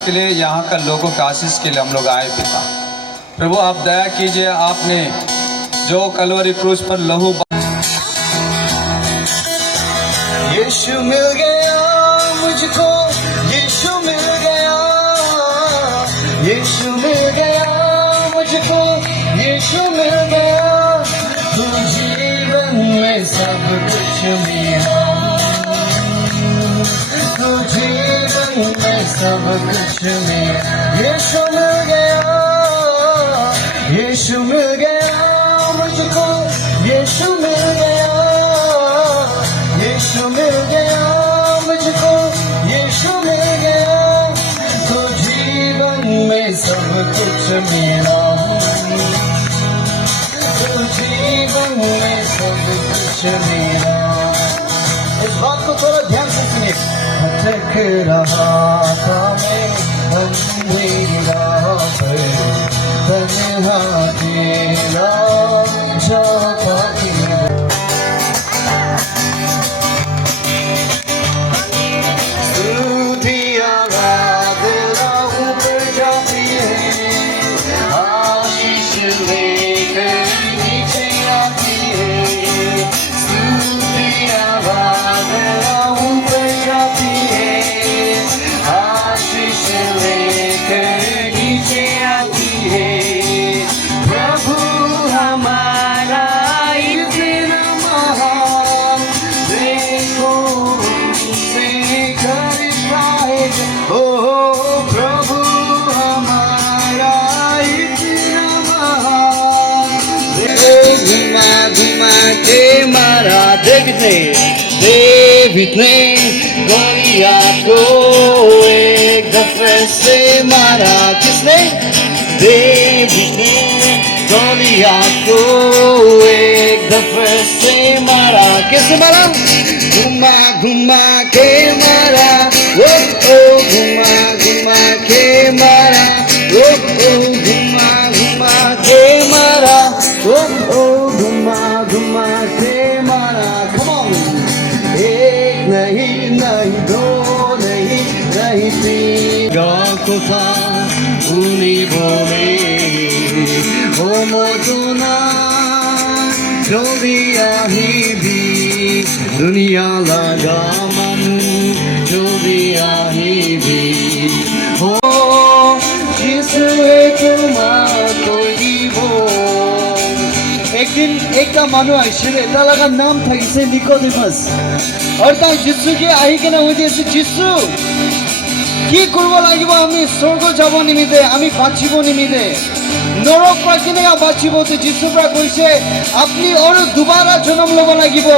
के लिए, यहाँ का लोगों के आशीष के लिए हम लोग आए पिता। प्रभु आप दया कीजिए, आपने जो कलवरी क्रूस पर लहू यीशु मिल गया मुझको, यीशु मिल गया, यीशु मिल गया मुझको, यीशु मिल गया। तू जीवन में सब कुछ मेरा, तू जीवन में सब कुछ मेरा। यीशु मिल गया, यीशु मिल गया मुझको, यीशु मिल गया, यीशु मिल गया मुझको, यीशु मिल गया। तो जीवन में सब कुछ मेरा, तो जीवन में सब कुछ मेरा। इस बात को थोड़ा ध्यान से सुनिए। भटक रहा था मैं अंधेरी राह पर, तन्हा तेरा जाता फिरा। डेविड ने गोलियत को एक दफे से मारा। किसने? डेविड ने गोलियत को एक दफे से मारा। किसने मारा? घुमा घुमा के मारा, ओ घुमा घुमा के मारा, ओ घुमा घुमा के मारा, ओ घुमा घुमा के मारा। नहीं नहीं दो नहीं नहीं तीन को था उन्हीं बोले हो मोदुना जो दिया ही भी दुनिया लगा मन जो दिया ही भी हो जिसने कोई वो। एक दिन एक मानु आइसिले तालाका नाम থাকিছে নিকোডিমাস और ता जिसु के आही केना होइছে जिसु কি করব লাগিব আমি স্বর্গ যাব নিমিতে আমি বাঁচিব নিমিতে নরক পৰা কেনেকা বাঁচিব তে যিশু পৰা কৈছে আপনি আৰু দুবাৰা জন্ম লব লাগিব।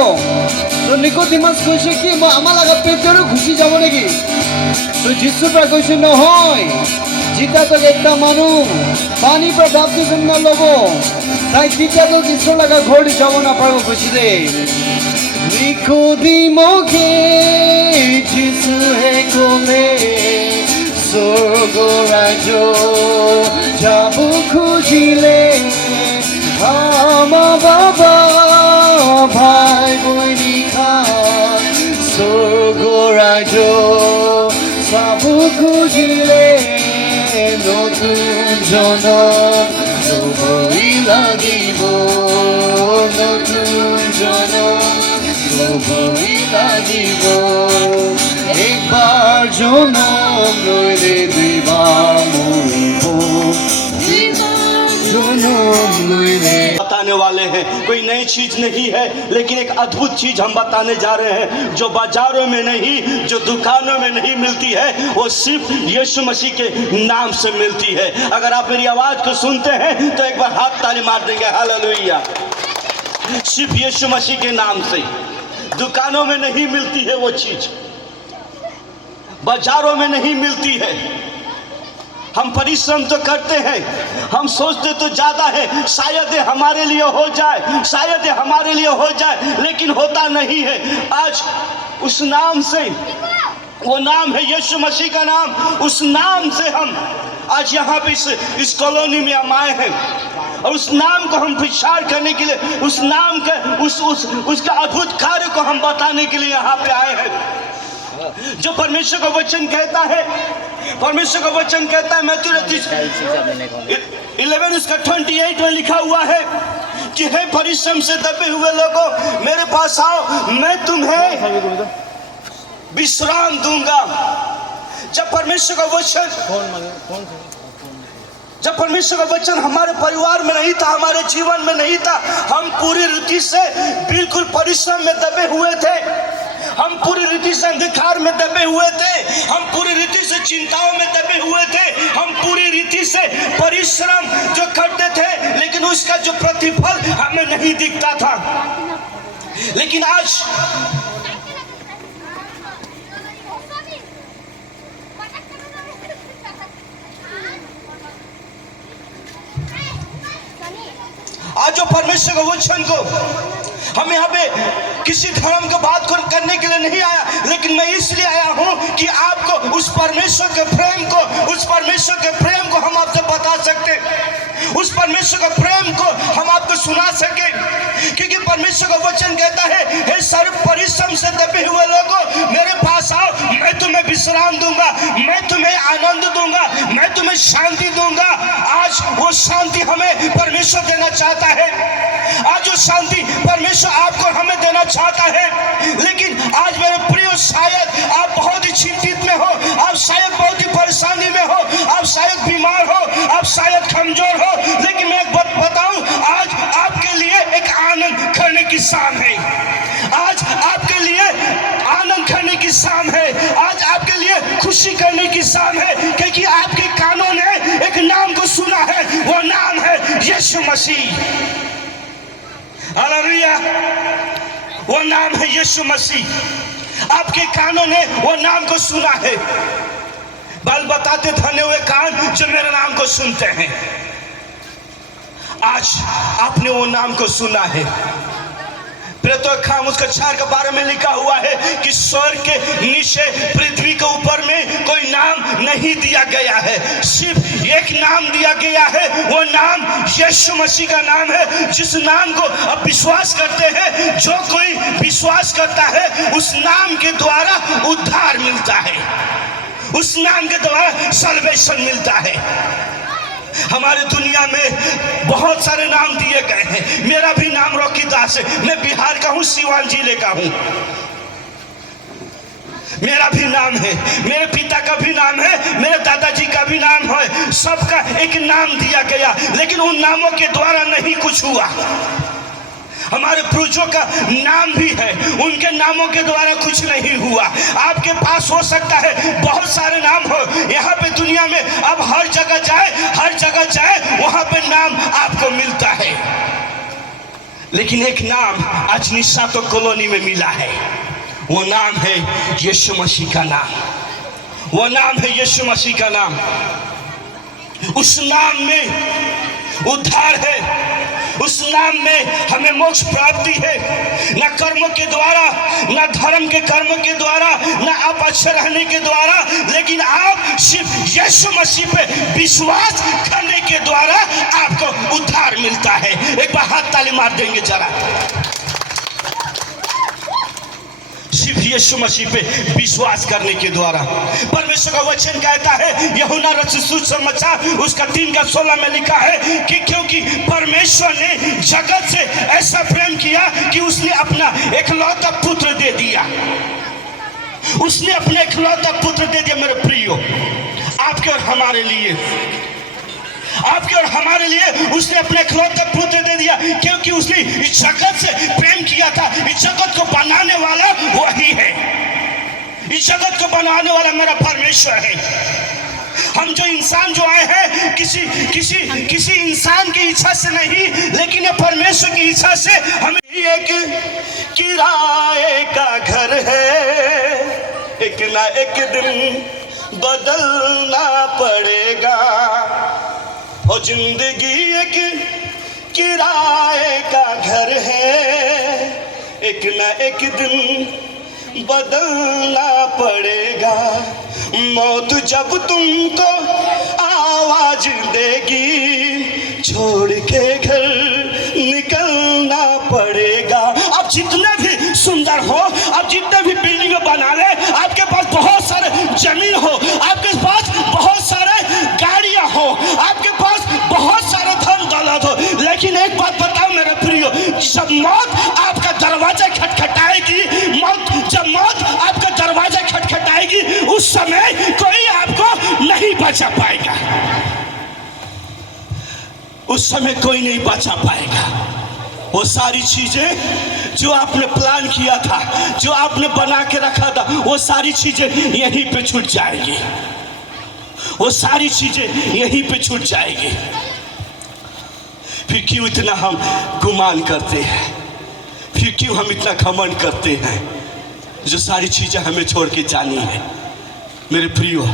তো নিকোডিমাস কৈছে কি মই আমাৰ লাগা পেটৰো খুচি যাব নেকি? তো যিশু পৰা কৈছে নহয়, জিতা তো একটা মানুহ পানী পৰা বাপ্তিস্ম নলব তাই জিতা তো ঈশ্বৰ লাগা ঘৰলৈ যাব নাপাব কৈছে দে। নিকোডিমো के যিশু হে কোলে স্বর্গ রাজ্য যাব খুঁজিলে আমা বাবা ভাই বইনি খান স্বর্গ রাজ্য যাব খুঁজিলে নতুন জনম লবই লাগিব, নতুন জনম লবই লাগিব। একবার জনম লইলে দুইবার মরিব, জনম লইলে। बताने वाले हैं कोई नई चीज नहीं है, लेकिन एक अद्भुत चीज हम बताने जा रहे हैं जो बाजारों में नहीं, जो दुकानों में नहीं मिलती है, वो सिर्फ यीशु मसीह के नाम से मिलती है। अगर आप मेरी आवाज को सुनते हैं तो एक बार हाथ ताली मार देंगे। हालेलुया। सिर्फ यीशु मसीह के नाम से। दुकानों में नहीं मिलती है वो चीज, बाजारों में नहीं मिलती है। हम परिश्रम तो करते हैं, हम सोचते तो ज्यादा है शायद ये हमारे लिए हो जाए, शायद ये हमारे लिए हो जाए, लेकिन होता नहीं है। आज उस नाम से, वो नाम है यीशु मसीह का नाम, उस नाम से हम आज यहाँ पे इस कॉलोनी में हम आए हैं और उस नाम को हम प्रचार करने के लिए, उस नाम का उसका अद्भुत कार्य को हम बताने के लिए यहाँ पे आए हैं। जो परमेश्वर का वचन कहता है, परमेश्वर का वचन कहता है, मैथ्यू 11 उसका 28 में लिखा हुआ है कि हे परिश्रम से दबे हुए लोगों, मेरे पास आओ, मैं तुम्हें विश्राम दूंगा। जब परमेश्वर का वचन हमारे परिवार में नहीं था, हमारे जीवन में नहीं था, हम पूरी रीति से बिल्कुल परिश्रम में दबे हुए थे, हम पूरी रीति से अंधकार में दबे हुए थे, हम पूरी रीति से चिंताओं में दबे हुए थे, हम पूरी रीति से परिश्रम जो करते थे, लेकिन उसका जो प्रतिफल हमें नहीं दिखता था। लेकिन आज जो परमेश्वर के वचन को हम यहाँ पे किसी धर्म की बात करने के लिए नहीं आया, लेकिन मैं इसलिए आया हूँ कि आपको उस परमेश्वर के प्रेम को हम आपसे बता सकते, उस परमेश्वर के प्रेम को हम आपको सुना सके। क्योंकि परमेश्वर का वचन कहता है, हे सर्व परिश्रम से दबे हुए लोगों, मेरे पास आओ, मैं तुम्हें विश्राम दूंगा, मैं तुम्हें आनंद दूंगा, मैं तुम्हें शांति दूंगा। आज वो शांति हमें परमेश्वर देना चाहता है, आज वो शांति परमेश्वर आपको हमें देना चाहता है। लेकिन आज मेरे प्रियो, शायद आप बहुत ही चिंतित में हो, आप शायद बहुत ही परेशानी में हो, आप शायद बीमार हो, आप शायद कमजोर हो, लेकिन मैं एक बात बताऊं, आज आपके लिए एक आनंद करने की शाम है, आज आपके लिए आनंद करने की शाम है, आज आपके लिए खुशी करने की शाम है, क्योंकि आपके कानों ने एक नाम को सुना है, वो नाम है यीशु मसीह। हालेलुया, वो नाम है यीशु मसीह। आपके कानों ने वो नाम को सुना है। बाल बताते धन्य हुए कान जो मेरे नाम को सुनते हैं। आज आपने वो नाम को सुना है। प्रेतो खाम उसका 4 के बारे में लिखा हुआ है कि स्वर्ग के नीचे पृथ्वी के ऊपर में कोई नाम नहीं दिया गया है, सिर्फ एक नाम दिया गया है, वो नाम यीशु मसीह का नाम है, जिस नाम को अब विश्वास करते हैं। जो कोई विश्वास करता है उस नाम के द्वारा उद्धार मिलता है, उस नाम के द्वारा सल्वेशन मिलता है। हमारे दुनिया में बहुत सारे नाम दिए गए हैं। मेरा भी नाम रॉकी दास है, मैं बिहार का हूँ, सिवान जिले का हूँ। मेरा भी नाम है, मेरे पिता का भी नाम है, मेरे दादाजी का भी नाम है, सबका एक नाम दिया गया, लेकिन उन नामों के द्वारा नहीं कुछ हुआ। हमारे पूर्वजों का नाम भी है, उनके नामों के द्वारा कुछ नहीं हुआ। आपके पास हो सकता है बहुत सारे नाम हो, यहाँ पे दुनिया में अब हर जगह जाए वहाँ पे नाम आपको मिलता है, लेकिन एक नाम आज निशातो कॉलोनी में मिला है, वो नाम है यीशु मसीह का नाम, वो नाम है यीशु मसीह का नाम। उस नाम में उद्धार है, उस नाम में हमें मोक्ष प्राप्ति है, न कर्मों के द्वारा, न धर्म के कर्म के द्वारा, न आप अच्छे रहने के द्वारा, लेकिन आप सिर्फ यीशु मसीह पे विश्वास करने के द्वारा आपको उद्धार मिलता है। एक बार हाथ ताली मार देंगे जरा। सिर्फ यीशु मसीह पे विश्वास करने के द्वारा। परमेश्वर का वचन कहता है, यूहन्ना रचित सुसमाचार उसका 3 का 16 में लिखा है कि क्योंकि परमेश्वर ने जगत से ऐसा प्रेम किया कि उसने अपना एकलौता पुत्र दे दिया, उसने अपना एकलौता पुत्र दे दिया। मेरे प्रियो, आपके और हमारे लिए, आपके और हमारे लिए उसने अपने इकलौते पुत्र दे दिया, क्योंकि उसने इस जगत से प्रेम किया था। इस जगत को बनाने वाला वही है, इस जगत को बनाने वाला मेरा परमेश्वर है। हम जो इंसान जो आए हैं किसी इंसान की इच्छा से नहीं, लेकिन ये परमेश्वर की इच्छा से हमें एक किराए का घर है, एक ना एक दिन बदलना पड़ेगा। और जिंदगी एक किराए का घर है, एक न एक दिन बदलना पड़ेगा। मौत जब तुमको आवाज देगी, छोड़ के घर निकलना पड़ेगा। आप जितने भी सुंदर हो, आप जितने भी बिल्डिंग बना ले, आपके पास बचा पाएगा, उस समय कोई नहीं बचा पाएगा। वो सारी चीजें जो आपने प्लान किया था, जो आपने बना के रखा था, वो सारी चीजें यहीं पे छूट जाएगी। वो सारी चीजें यहीं पे छूट जाएगी। फिर क्यों इतना हम गुमान करते हैं, फिर क्यों हम इतना घमंड करते हैं, जो सारी चीजें हमें छोड़ के जानी है। मेरे प्रियो,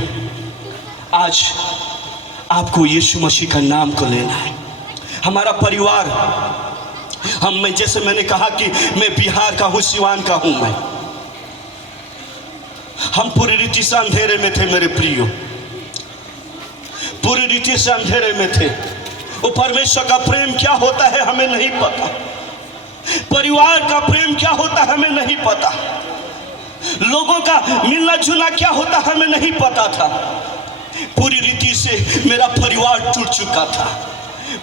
आज आपको यीशु मसीह का नाम को लेना है। हमारा परिवार, मैं जैसे मैंने कहा कि मैं बिहार का हूँ, सिवान का हूँ मैं, हम पूरी रीति से अंधेरे में थे मेरे प्रियो, पूरी रीति से अंधेरे में थे। वो परमेश्वर का प्रेम क्या होता है हमें नहीं पता, परिवार का प्रेम क्या होता है हमें नहीं पता, लोगों का मिलना जुलना क्या होता हमें नहीं पता था। पूरी रीति से मेरा परिवार टूट चुका था,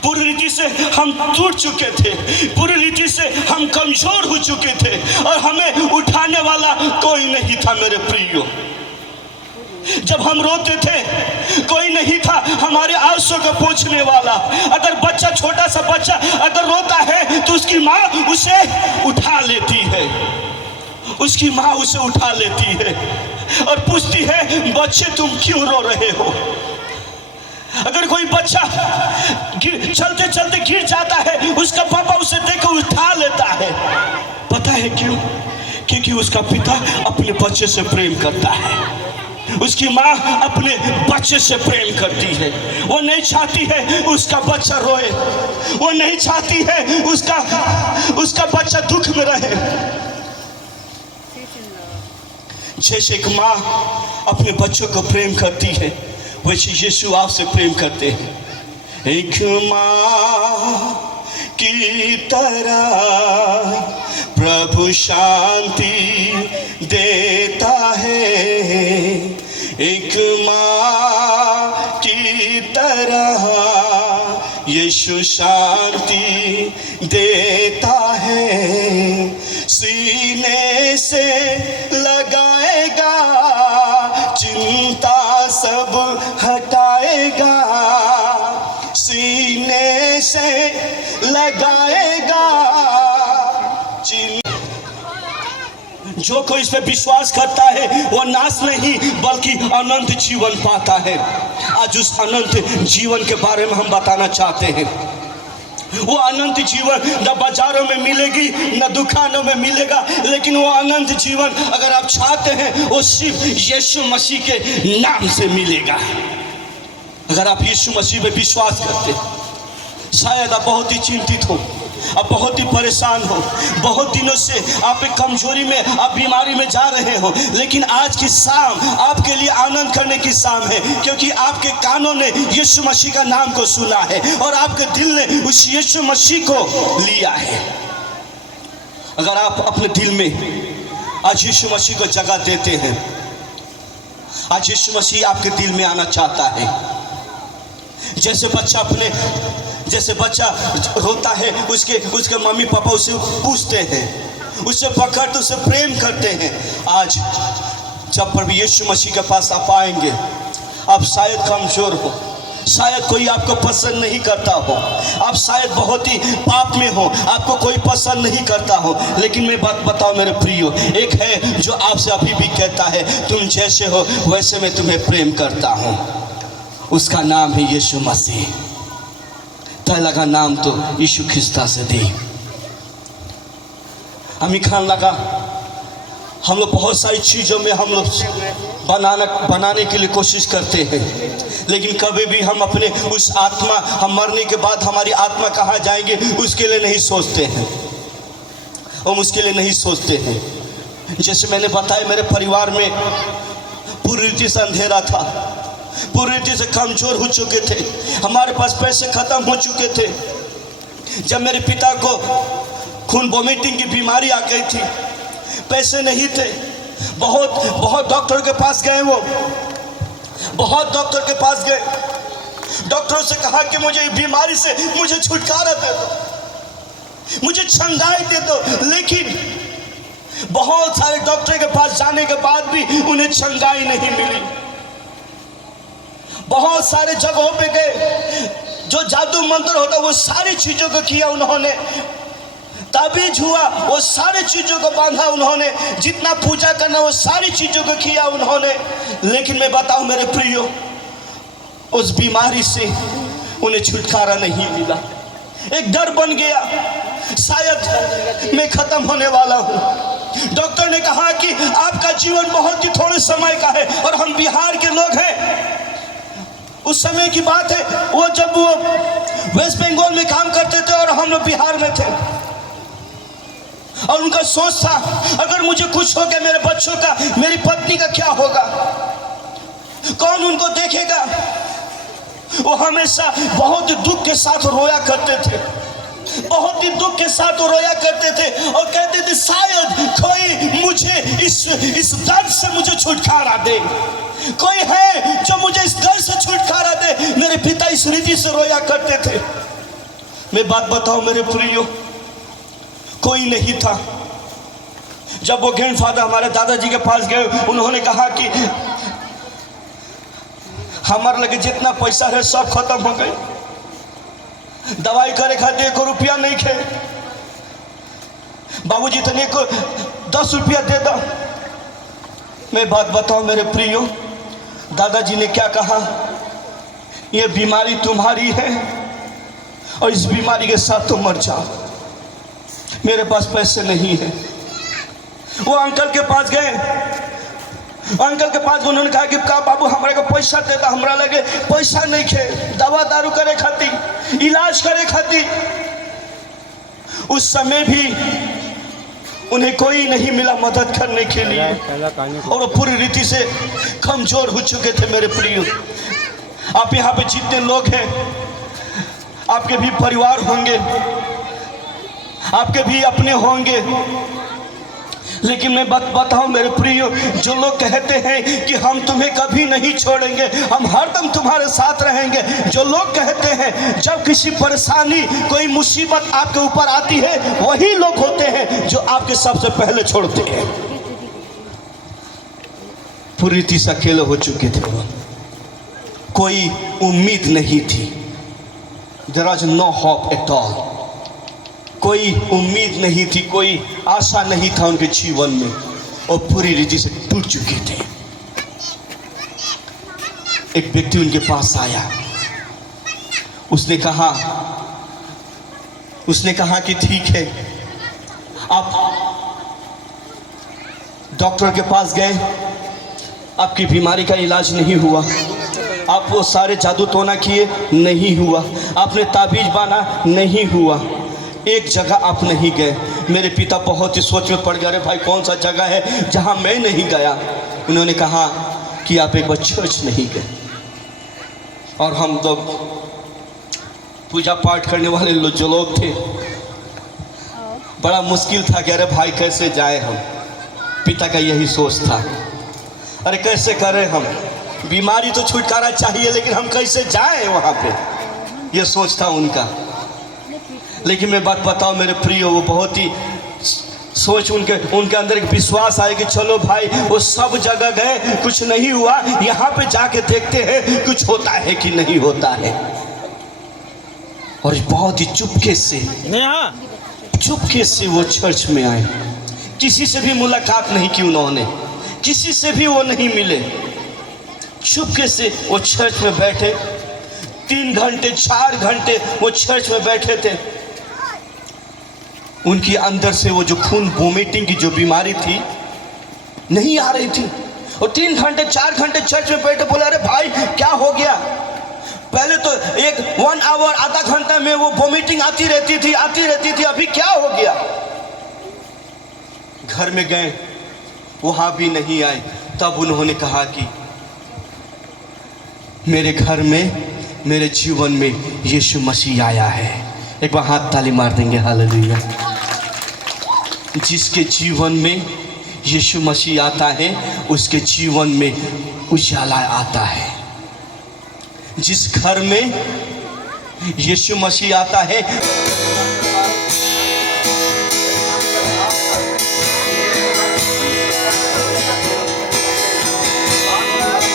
पूरी रीति से हम टूट चुके थे, पूरी रीति से हम कमजोर हो चुके थे और हमें उठाने वाला कोई नहीं था मेरे प्रियो। जब हम रोते थे कोई नहीं था हमारे आंसू को पोंछने वाला। अगर बच्चा, छोटा सा बच्चा अगर रोता है तो उसकी माँ उसे उठा लेती है, उसकी माँ उसे उठा लेती है और पूछती है, बच्चे तुम क्यों रो रहे हो। अगर कोई बच्चा चलते चलते गिर जाता है, उसका पापा उसे देखकर उठा लेता है। पता है क्यों? क्योंकि उसका पिता अपने बच्चे से प्रेम करता है, उसकी माँ अपने बच्चे से प्रेम करती है। वो नहीं चाहती है उसका बच्चा रोए, वो नहीं चाहती है उसका बच्चा दुख में रहे। जैसे एक माँ अपने बच्चों को प्रेम करती है, वैसे यीशु आपसे प्रेम करते हैं। एक माँ की तरह प्रभु शांति देता है, एक माँ की तरह यीशु शांति देता है। सीने से लगाएगा, चिंता सब हटाएगा, सीने से लगाएगा। जो कोई इस पे विश्वास करता है वो नाश नहीं बल्कि अनंत जीवन पाता है। आज उस अनंत जीवन के बारे में हम बताना चाहते हैं। वो अनंत जीवन न बाजारों में मिलेगी न दुकानों में मिलेगा, लेकिन वो अनंत जीवन अगर आप चाहते हैं वो सिर्फ यीशु मसीह के नाम से मिलेगा। अगर आप यीशु मसीह पे विश्वास करते हैं, शायद आप बहुत ही चिंतित हो, आप बहुत ही परेशान हो, बहुत दिनों से आप एक कमजोरी में, आप बीमारी में जा रहे हो, लेकिन आज की शाम आपके लिए आनंद करने की शाम है, क्योंकि आपके कानों ने यीशु मसीह का नाम को सुना है और आपके दिल ने उस यीशु मसीह को लिया है। अगर आप अपने दिल में आज यीशु मसीह को जगह देते हैं, आज यीशु मसीह आपके दिल में आना चाहता है। जैसे बच्चा रोता है, उसके मम्मी पापा उसे पूछते हैं, उसे पकड़ते, उसे प्रेम करते हैं। आज जब प्रभु यीशु मसीह के पास आप आएंगे, आप शायद कमजोर हो, शायद कोई आपको पसंद नहीं करता हो, आप शायद बहुत ही पाप में हो, आपको कोई पसंद नहीं करता हो, लेकिन मैं बात बताऊं मेरे प्रियो, एक है जो आपसे अभी भी कहता है, तुम जैसे हो वैसे मैं तुम्हें प्रेम करता हूं। उसका नाम है यीशु मसीह। तय लगा नाम तो यीशु ख्रिस्ता से दी। हमें खान लगा, हम लोग बहुत सारी चीज़ों में हम लोग बनाने के लिए कोशिश करते हैं, लेकिन कभी भी हम अपने उस आत्मा, हम मरने के बाद हमारी आत्मा कहाँ जाएंगे उसके लिए नहीं सोचते हैं, हम उसके लिए नहीं सोचते हैं। जैसे मैंने बताया, मेरे परिवार में पूरी रीति से अंधेरा था, पूरी रीति से कमजोर हो चुके थे, हमारे पास पैसे खत्म हो चुके थे। जब मेरे पिता को खून वोमिटिंग की बीमारी आ गई थी, पैसे नहीं थे, बहुत डॉक्टर के पास गए, वो बहुत डॉक्टर के पास गए, डॉक्टरों से कहा कि मुझे बीमारी से मुझे छुटकारा दे दो, मुझे छंगाई दे दो, लेकिन बहुत सारे डॉक्टर के पास जाने के बाद भी उन्हें छंगाई नहीं मिली। बहुत सारे जगहों पे गए, जो जादू मंत्र होता वो सारी चीजों को किया उन्होंने, ताबीज हुआ वो सारी चीजों को बांधा उन्होंने, जितना पूजा करना वो सारी चीजों को किया उन्होंने। लेकिन मैं बताऊं मेरे प्रियो, उस बीमारी से उन्हें छुटकारा नहीं मिला। एक डर बन गया, शायद मैं खत्म होने वाला हूं। डॉक्टर ने कहा कि आपका जीवन बहुत ही थोड़े समय का है, और हम बिहार के लोग हैं। उस समय की बात है, वो जब वो वेस्ट बंगाल में काम करते थे और हम लोग बिहार में थे, और उनका सोच था अगर मुझे कुछ हो गया, मेरे बच्चों का, मेरी पत्नी का क्या होगा, कौन उनको देखेगा। वो हमेशा बहुत ही दुख के साथ रोया करते थे, बहुत ही दुख के साथ वो रोया करते थे, और कहते थे शायद कोई मुझे इस दर्द से मुझे छुटकारा दे, कोई है जो मुझे इस दर्द से छुटकारा दे। मेरे पिता इस रीति से रोया करते थे। मैं बात बताऊं मेरे प्रियो, कोई नहीं था। जब वो ग्रैंडफादर हमारे दादाजी के पास गए, उन्होंने कहा कि हमारे लगे जितना पैसा है सब खत्म हो गए, दवाई करे खाते 1 रुपया नहीं खे, बाबूजी तने को 10 रुपया दे दो। मैं बात बताऊं मेरे प्रियो, दादाजी ने क्या कहा, ये बीमारी तुम्हारी है और इस बीमारी के साथ तुम मर जाओ, मेरे पास पैसे नहीं है। वो अंकल के पास गए, अंकल के पास उन्होंने कहा कि का बाबू हमारे को पैसा देता, हमारा लगे पैसा नहीं खे, दवा दारू करे खाती, इलाज करे खाती। उस समय भी उन्हें कोई नहीं मिला मदद करने के लिए, और वो पूरी रीति से कमजोर हो चुके थे। मेरे प्रियो, आप यहाँ पे जितने लोग हैं, आपके भी परिवार होंगे, आपके भी अपने होंगे, लेकिन मैं बताऊं मेरे प्रियो, जो लोग कहते हैं कि हम तुम्हें कभी नहीं छोड़ेंगे, हम हरदम तुम्हारे साथ रहेंगे, जो लोग कहते हैं जब किसी परेशानी, कोई मुसीबत आपके ऊपर आती है, वही लोग होते हैं जो आपके सबसे पहले छोड़ते हैं। पूरी रीति से अकेले हो चुके थे वो, कोई उम्मीद नहीं थी, there was no hope at all, कोई उम्मीद नहीं थी, कोई आशा नहीं था उनके जीवन में, और पूरी रीति से टूट चुके थे। एक व्यक्ति उनके पास आया, उसने कहा कि ठीक है, आप डॉक्टर के पास गए, आपकी बीमारी का इलाज नहीं हुआ, आप वो सारे जादू टोना किए, नहीं हुआ, आपने ताबीज बाना, नहीं हुआ, एक जगह आप नहीं गए। मेरे पिता बहुत ही सोच में पड़ गए, अरे भाई कौन सा जगह है जहां मैं नहीं गया। उन्होंने कहा कि आप एक बार चर्च नहीं गए, और हम लोग पूजा पाठ करने वाले जो लोग थे, बड़ा मुश्किल था कि अरे भाई कैसे जाए हम। पिता का यही सोच था, अरे कैसे करें हम, बीमारी तो छुटकारा चाहिए, लेकिन हम कैसे जाएं वहाँ पे, ये सोच था उनका। लेकिन मैं बात बताऊं मेरे प्रियो, वो बहुत ही सोच उनके अंदर एक विश्वास आया कि चलो भाई, वो सब जगह गए, कुछ नहीं हुआ, यहाँ पे जाके देखते हैं कुछ होता है कि नहीं होता है। और बहुत ही चुपके से वो चर्च में आए, किसी से भी मुलाकात नहीं की उन्होंने, किसी से भी वो नहीं मिले, चुपके से वो चर्च में बैठे, 3 घंटे 4 घंटे वो चर्च में बैठे थे। उनके अंदर से वो जो खून वोमिटिंग की जो बीमारी थी नहीं आ रही थी, और 3 घंटे 4 घंटे चर्च में बैठे, बोले अरे भाई क्या हो गया। पहले तो 1 आवर आधा घंटा में वो वोमिटिंग आती रहती थी, अभी क्या हो गया। घर में गए, वहां भी नहीं आए। तब उन्होंने कहा कि मेरे घर में, मेरे जीवन में यीशु मसीह आया है। एक बार हाथ ताली मार देंगे, हालेलुया। जिसके जीवन में यीशु मसीह आता है, उसके जीवन में उजाला आता है। जिस घर में यीशु मसीह आता है,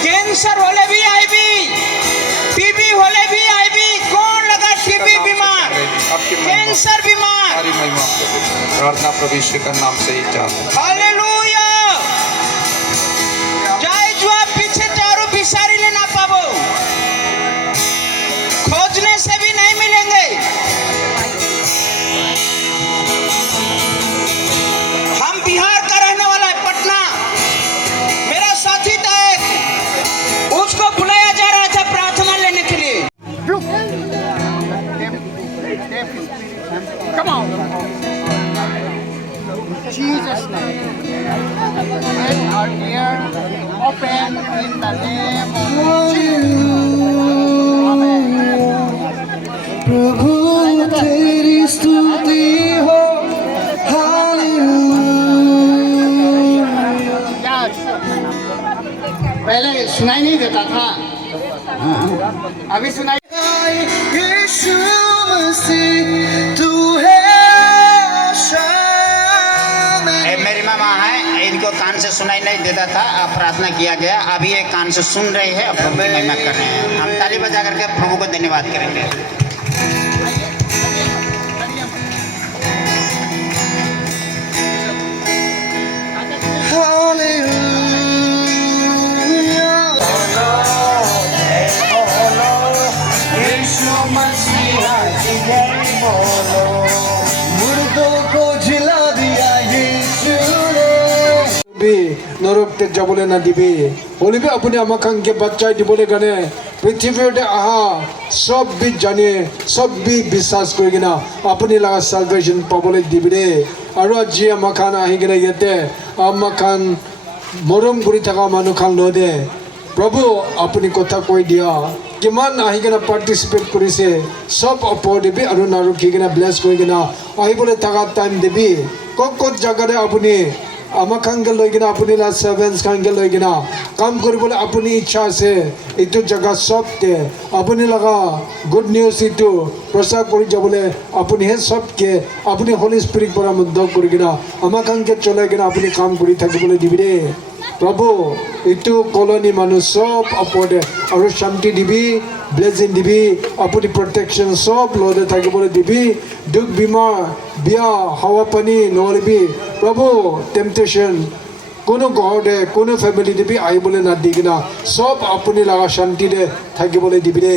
कैंसर होले भी आई भी प्रार्थना प्रभु यीशु के नाम से ही चाहते हैं। हालेलुया। जाए जो आप पीछे चारों बिसारी लेना पाबो, खोजने से भी नहीं मिलेंगे। हम बिहार का रहने वाला है, पटना। मेरा साथी था एक, उसको बुलाया जा रहा था प्रार्थना लेने के लिए। Jesus' name. Let our ear open in the name of Jesus. Amen. प्रभु तेरी स्तुति हो, हालेलुया। Yes. पहले सुनाई नहीं देता था, अभी सुनाई। यीशु मसीह तू है आशा मेरी। मेरी मामा है, इनको कान से सुनाई नहीं देता था, अब प्रार्थना किया गया, अभी एक कान से सुन रहे हैं, प्रभु की महिमा कर रहे हैं। हम ताली बजा करके प्रभु को धन्यवाद करेंगे। मुर्दों को जिला दिया यीशु ने। নরকতে যাবলৈ নাদিবি বলিবি আপুনি আমাক কাংকে বাচ্চাই দিবলৈ কাৰণে পৃথিৱীতে আহা সব বিধ জানে সব বিধ বিশ্বাস কৰি কিনা আপুনি লগা সালভেশন পাবলৈ দিবি দে। আৰু আজি আমাক খান আহি কিনে ইয়াতে আমাক খান মৰম কৰি থকা মানুহ খান লৈ দে প্ৰভু আপুনি কথা কৈ দিয়া কিমান আহি কিনে পাৰ্টিচিপেট কৰিছে সব অপৰ দিবি আৰু নাৰখি কিনে ব্লেছ কৰি কিনে আহিবলৈ থকা টাইম দিবি ক'ত জাগাতে আপুনি আমাক খানকে লৈ কিনে আপুনি লা সেভেন্স খানকে লৈ কিনে কাম কৰিবলৈ আপুনি ইচ্ছা আছে এইটো জাগা সবতে আপুনি লগা গুড নিউজ এইটো প্ৰচাৰ কৰি যাবলৈ আপুনিহে সবকে আপুনি হলি স্পিৰিট পৰা মুগ্ধ কৰি কিনে আমাক খানকে চলাই কিনে আপুনি কাম কৰি থাকিবলৈ দিবি দে প্ৰভু এইটো কলনী মানুহ সব ওপৰতে আৰু শান্তি দিবি ব্লেছিং দিবি আপুনি প্ৰটেকশ্যন সব লৈ থাকিবলৈ দিবি দুখ বিমাৰ বিয়া হাৱা পানী নহ'লিবি প্ৰভু টেম্পটেশ্যন কোনো ঘৰতে কোনো ফেমিলি দিবি আহিবলৈ নাদি কিনা সব আপুনি লগা শান্তিৰে থাকিবলৈ দিবি দে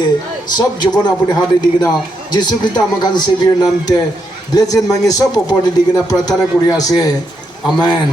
সব জীৱন আপুনি হাতে দি কিনা যীশুখ্ৰীষ্ট আমাৰ গান চেভিয়ৰ নামতে ব্লেছিং মাঙি সব ওপৰতে দি কিনা প্ৰাৰ্থনা কৰি আছে আমেন।